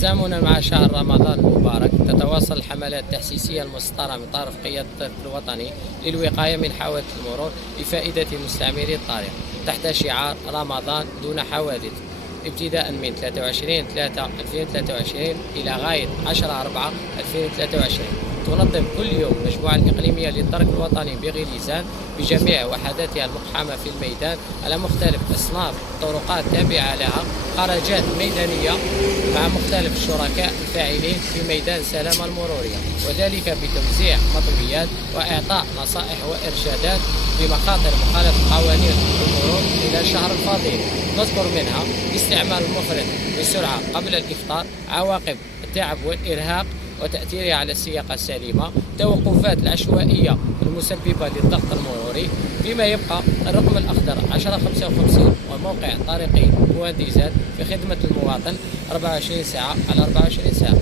تزامنا مع شهر رمضان المبارك تتواصل الحملات التحسيسية المسطرة من طرف قيادة الطرق الوطني للوقاية من حوادث المرور لفائدة مستعملي الطريق تحت شعار رمضان دون حوادث، ابتداء من 23/3/2023 إلى غاية 10/4/2023. تنظم كل يوم المجموعة الإقليمية للطرق الوطني بغليزان بجميع وحداتها المقحمة في الميدان على مختلف أصناف الطرقات التابعة لها خرجات ميدانية مع مختلف الشركاء الفاعلين في ميدان سلامة المرورية، وذلك بتوزيع مطويات وإعطاء نصائح وإرشادات بمخاطر مخالفة قوانين المرور إلى الشهر الفضيل. نذكر منها استعمال المفرط بسرعة قبل الإفطار، عواقب التعب والإرهاق وتأثيرها على السياقة السليمة، توقفات العشوائية المسببة للضغط المروري، فيما يبقى الرقم الأخضر 1055 والموقع الطريقي مهندزات في خدمة المواطن 24 ساعة على 24 ساعة.